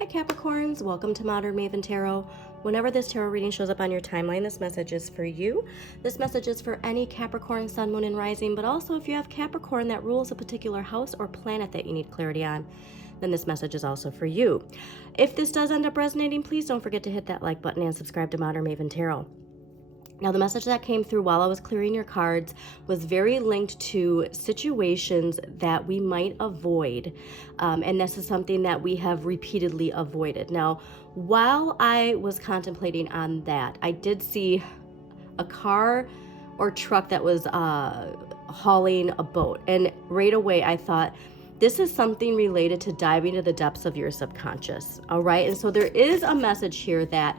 Hi Capricorns, welcome to Modern Maven Tarot. Whenever this tarot reading shows up on your timeline, this message is for you. This message is for any Capricorn, Sun, Moon, and Rising, but also if you have Capricorn that rules a particular house or planet that you need clarity on, then this message is also for you. If this does end up resonating, please don't forget to hit that like button and subscribe to Modern Maven Tarot. Now, the message that came through while I was clearing your cards was very linked to situations that we might avoid. And this is something that we have repeatedly avoided. Now, while I was contemplating on that, I did see a car or truck that was hauling a boat. And right away, I thought, this is something related to diving to the depths of your subconscious. All right. And so there is a message here that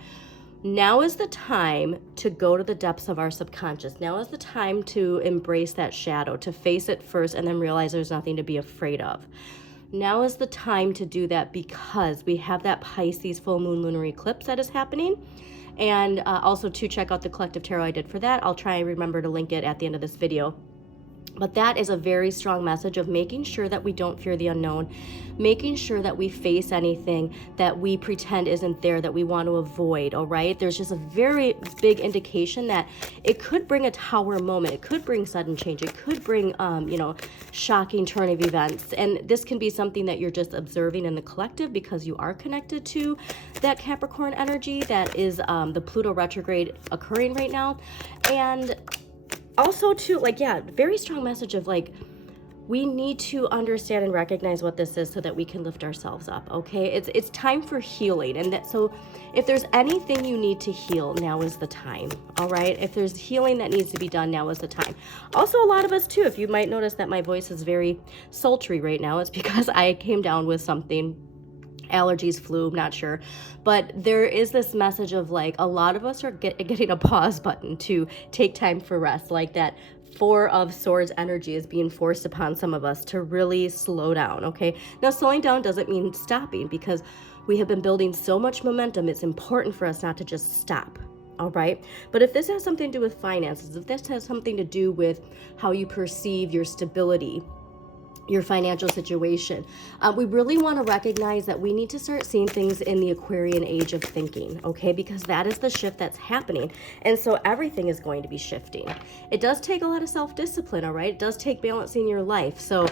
now is the time to go to the depths of our subconscious. Now is the time to embrace that shadow, to face it first and then realize there's nothing to be afraid of. Now is the time to do that because we have that Pisces full moon lunar eclipse that is happening. And also to check out the collective tarot I did for that. I'll try and remember to link it at the end of this video. But that is a very strong message of making sure that we don't fear the unknown, making sure that we face anything that we pretend isn't there, that we want to avoid, all right? There's just a very big indication that it could bring a tower moment. It could bring sudden change. It could bring, shocking turn of events. And this can be something that you're just observing in the collective because you are connected to that Capricorn energy that is the Pluto retrograde occurring right now. And also too, very strong message of we need to understand and recognize what this is so that we can lift ourselves up. Okay, it's time for healing, and that so if there's anything you need to heal, now is the time. All right, if there's healing that needs to be done, now is the time. Also, a lot of us too, if you might notice that my voice is very sultry right now, it's because I came down with something. Allergies, flu, I'm not sure. But there is this message of a lot of us are getting a pause button to take time for rest. Like that Four of Swords energy is being forced upon some of us to really slow down, okay? Now, slowing down doesn't mean stopping because we have been building so much momentum. It's important for us not to just stop. All right. But if this has something to do with finances, if this has something to do with how you perceive your stability, your financial situation, we really want to recognize that we need to start seeing things in the Aquarian age of thinking, okay? Because that is the shift that's happening. And so everything is going to be shifting. It does take a lot of self-discipline, all right? It does take balancing your life. So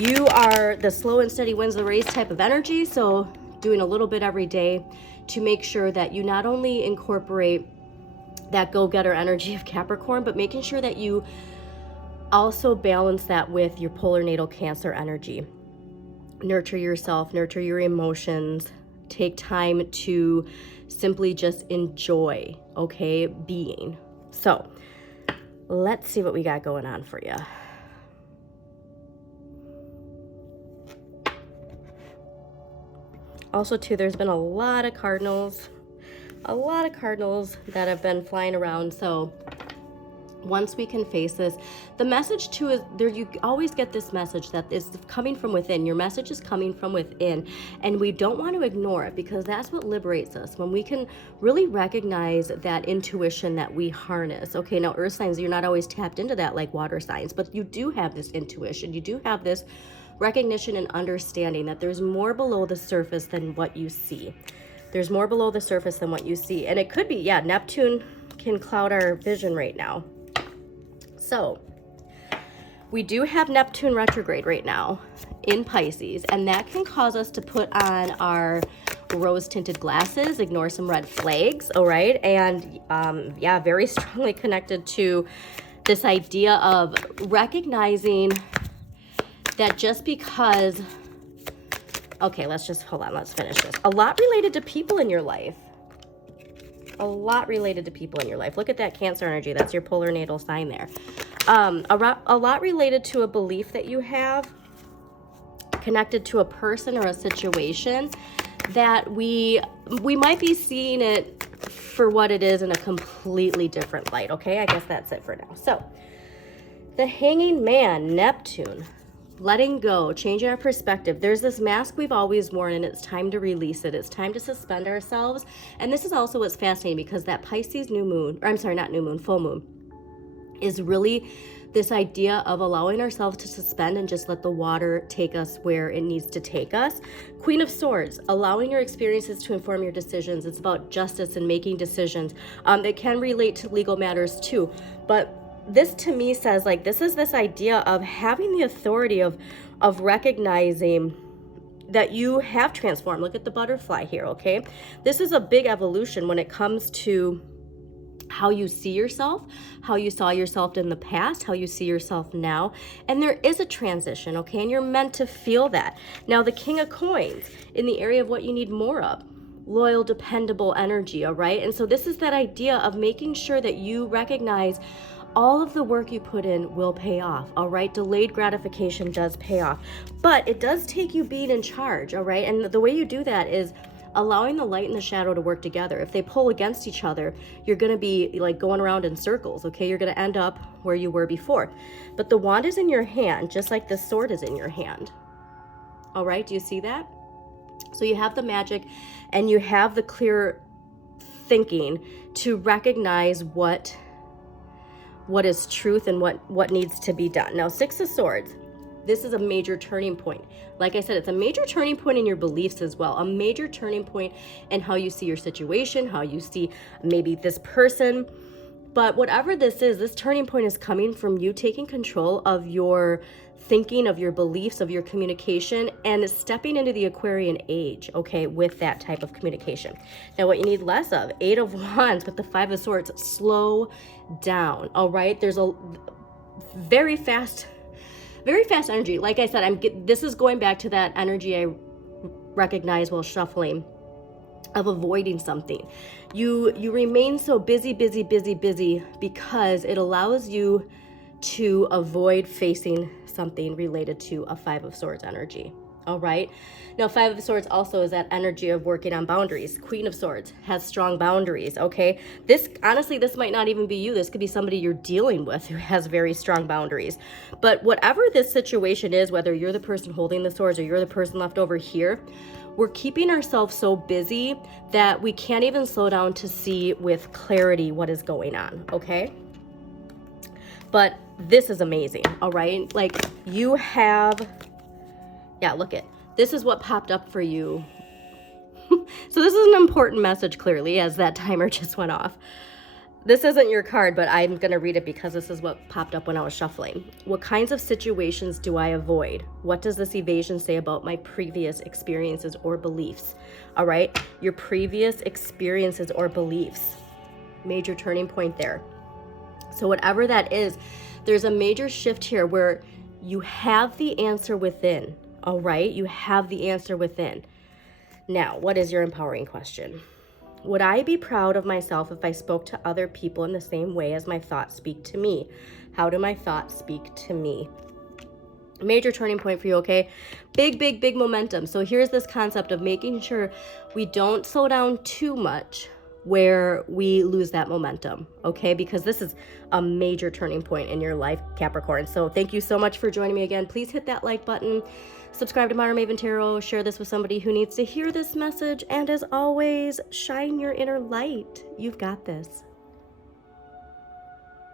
you are the slow and steady wins the race type of energy. So doing a little bit every day to make sure that you not only incorporate that go-getter energy of Capricorn, but making sure that you also balance that with your polar natal Cancer energy. Nurture yourself, nurture your emotions, take time to simply just enjoy, okay, being. So let's see what we got going on for you. Also too, there's been a lot of cardinals that have been flying around. So once we can face this, the message too is there, you always get this message that is coming from within. Your message is coming from within, and we don't want to ignore it because that's what liberates us, when we can really recognize that intuition that we harness. Okay, now earth signs, you're not always tapped into that like water signs, but you do have this intuition. You do have this recognition and understanding that there's more below the surface than what you see. There's more below the surface than what you see. And it could be, Neptune can cloud our vision right now. So we do have Neptune retrograde right now in Pisces, and that can cause us to put on our rose-tinted glasses, ignore some red flags, all right? And very strongly connected to this idea of recognizing that just because, okay, let's finish this. A lot related to people in your life. A lot related to people in your life. Look at that Cancer energy. That's your polar natal sign there. A lot related to a belief that you have, connected to a person or a situation that we might be seeing it for what it is in a completely different light. Okay, I guess that's it for now. So the Hanging Man, Neptune, letting go, changing our perspective. There's this mask we've always worn, and it's time to release it. It's time to suspend ourselves. And this is also what's fascinating, because that Pisces full moon is really this idea of allowing ourselves to suspend and just let the water take us where it needs to take us. Queen of Swords, allowing your experiences to inform your decisions. It's about justice and making decisions. It can relate to legal matters too, but this to me says like this is this idea of having the authority of recognizing that you have transformed. Look at the butterfly here, okay? This is a big evolution when it comes to how you see yourself, how you saw yourself in the past, how you see yourself now. And there is a transition, okay? And you're meant to feel that. Now, the King of Coins, in the area of what you need more of, loyal, dependable energy, all right? And so this is that idea of making sure that you recognize all of the work you put in will pay off, all right? Delayed gratification does pay off, but it does take you being in charge, all right? And the way you do that is allowing the light and the shadow to work together. If they pull against each other, you're gonna be like going around in circles, okay? You're gonna end up where you were before. But the wand is in your hand, just like the sword is in your hand, all right? Do you see that? So you have the magic and you have the clear thinking to recognize what is truth and what needs to be done. Now, Six of Swords, this is a major turning point. Like I said, it's a major turning point in your beliefs as well, a major turning point in how you see your situation, how you see maybe this person. But whatever this is, this turning point is coming from you taking control of your thinking, of your beliefs, of your communication, and stepping into the Aquarian age, okay, with that type of communication. Now, what you need less of, Eight of Wands with the Five of Swords, slow down, all right? There's a very fast energy. Like I said, this is going back to that energy I recognize while shuffling of avoiding something. You remain so busy because it allows you to avoid facing something related to a Five of Swords energy. All right. Now, Five of Swords also is that energy of working on boundaries. Queen of Swords has strong boundaries. Okay. This might not even be you. This could be somebody you're dealing with who has very strong boundaries. But whatever this situation is, whether you're the person holding the swords or you're the person left over here, we're keeping ourselves so busy that we can't even slow down to see with clarity what is going on. Okay. But this is amazing. All right. Like you have, yeah, look it. This is what popped up for you. So this is an important message, clearly, as that timer just went off. This isn't your card, but I'm going to read it because this is what popped up when I was shuffling. What kinds of situations do I avoid? What does this evasion say about my previous experiences or beliefs? All right. Your previous experiences or beliefs. Major turning point there. So whatever that is, there's a major shift here where you have the answer within. All right, you have the answer within. Now, what is your empowering question? Would I be proud of myself if I spoke to other people in the same way as my thoughts speak to me? How do my thoughts speak to me? Major turning point for you, okay? Big momentum. So here's this concept of making sure we don't slow down too much where we lose that momentum, okay? Because this is a major turning point in your life, Capricorn. So thank you so much for joining me again. Please hit that like button, subscribe to Modern Maven Tarot, share this with somebody who needs to hear this message, and as always, shine your inner light. You've got this.